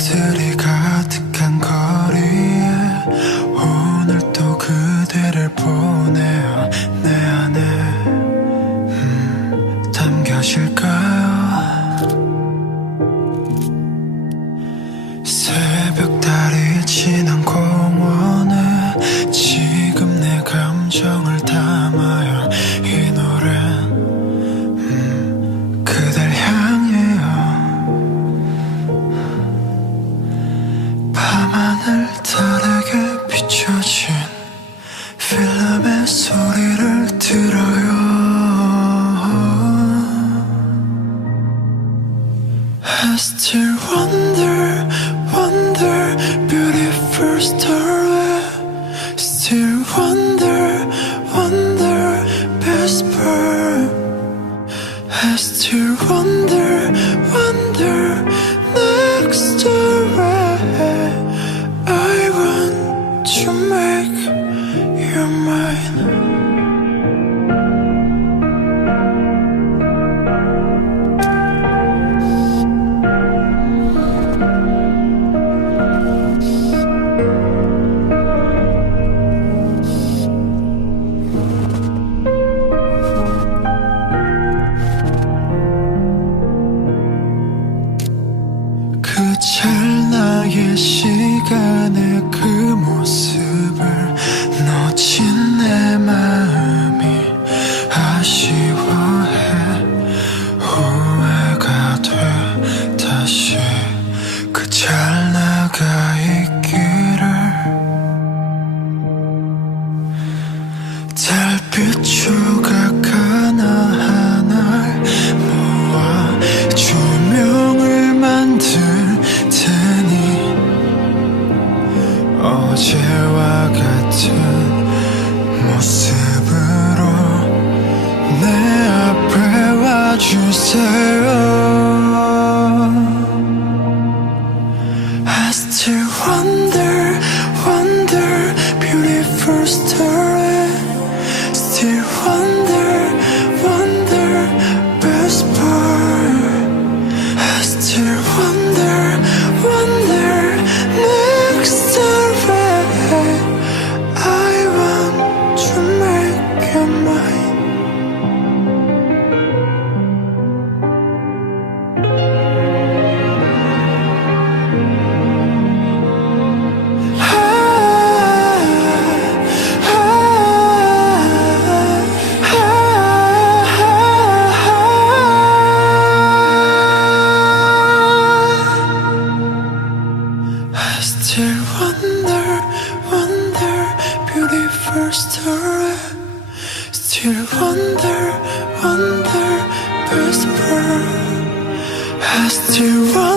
꽃들이 가득한 거리에 오늘 또 그대를 보내요. 내 안에 담겨질까요? 새벽달이 지난 공원에 지금 내 감정을 담아요. 이 노래는 그댈 향해요. 밤하늘 달에게 비춰진 필름의 소리를 들어요. I still wonder, wonder, beautiful story. Still wonder, wonder, best part. I still wonder, wonder, next story. I want to make you mine. 그 찰나의 시간에 그 모습을 놓친 내 마음이 아쉬워해. 후회가 돼 다시 그 찰나가 있기를. 달빛 조각 하나하나 모아 조명을 만들 테니 어제와 같은 모습으로 내 앞에 와주세요. I still wonder, wonder, beautiful story. Still wonder, wonder, best part. I still wonder, wonder, next story. I want to make you mine. I still wonder, wonder, beautiful story. Still wonder, wonder, best part. I still wonder.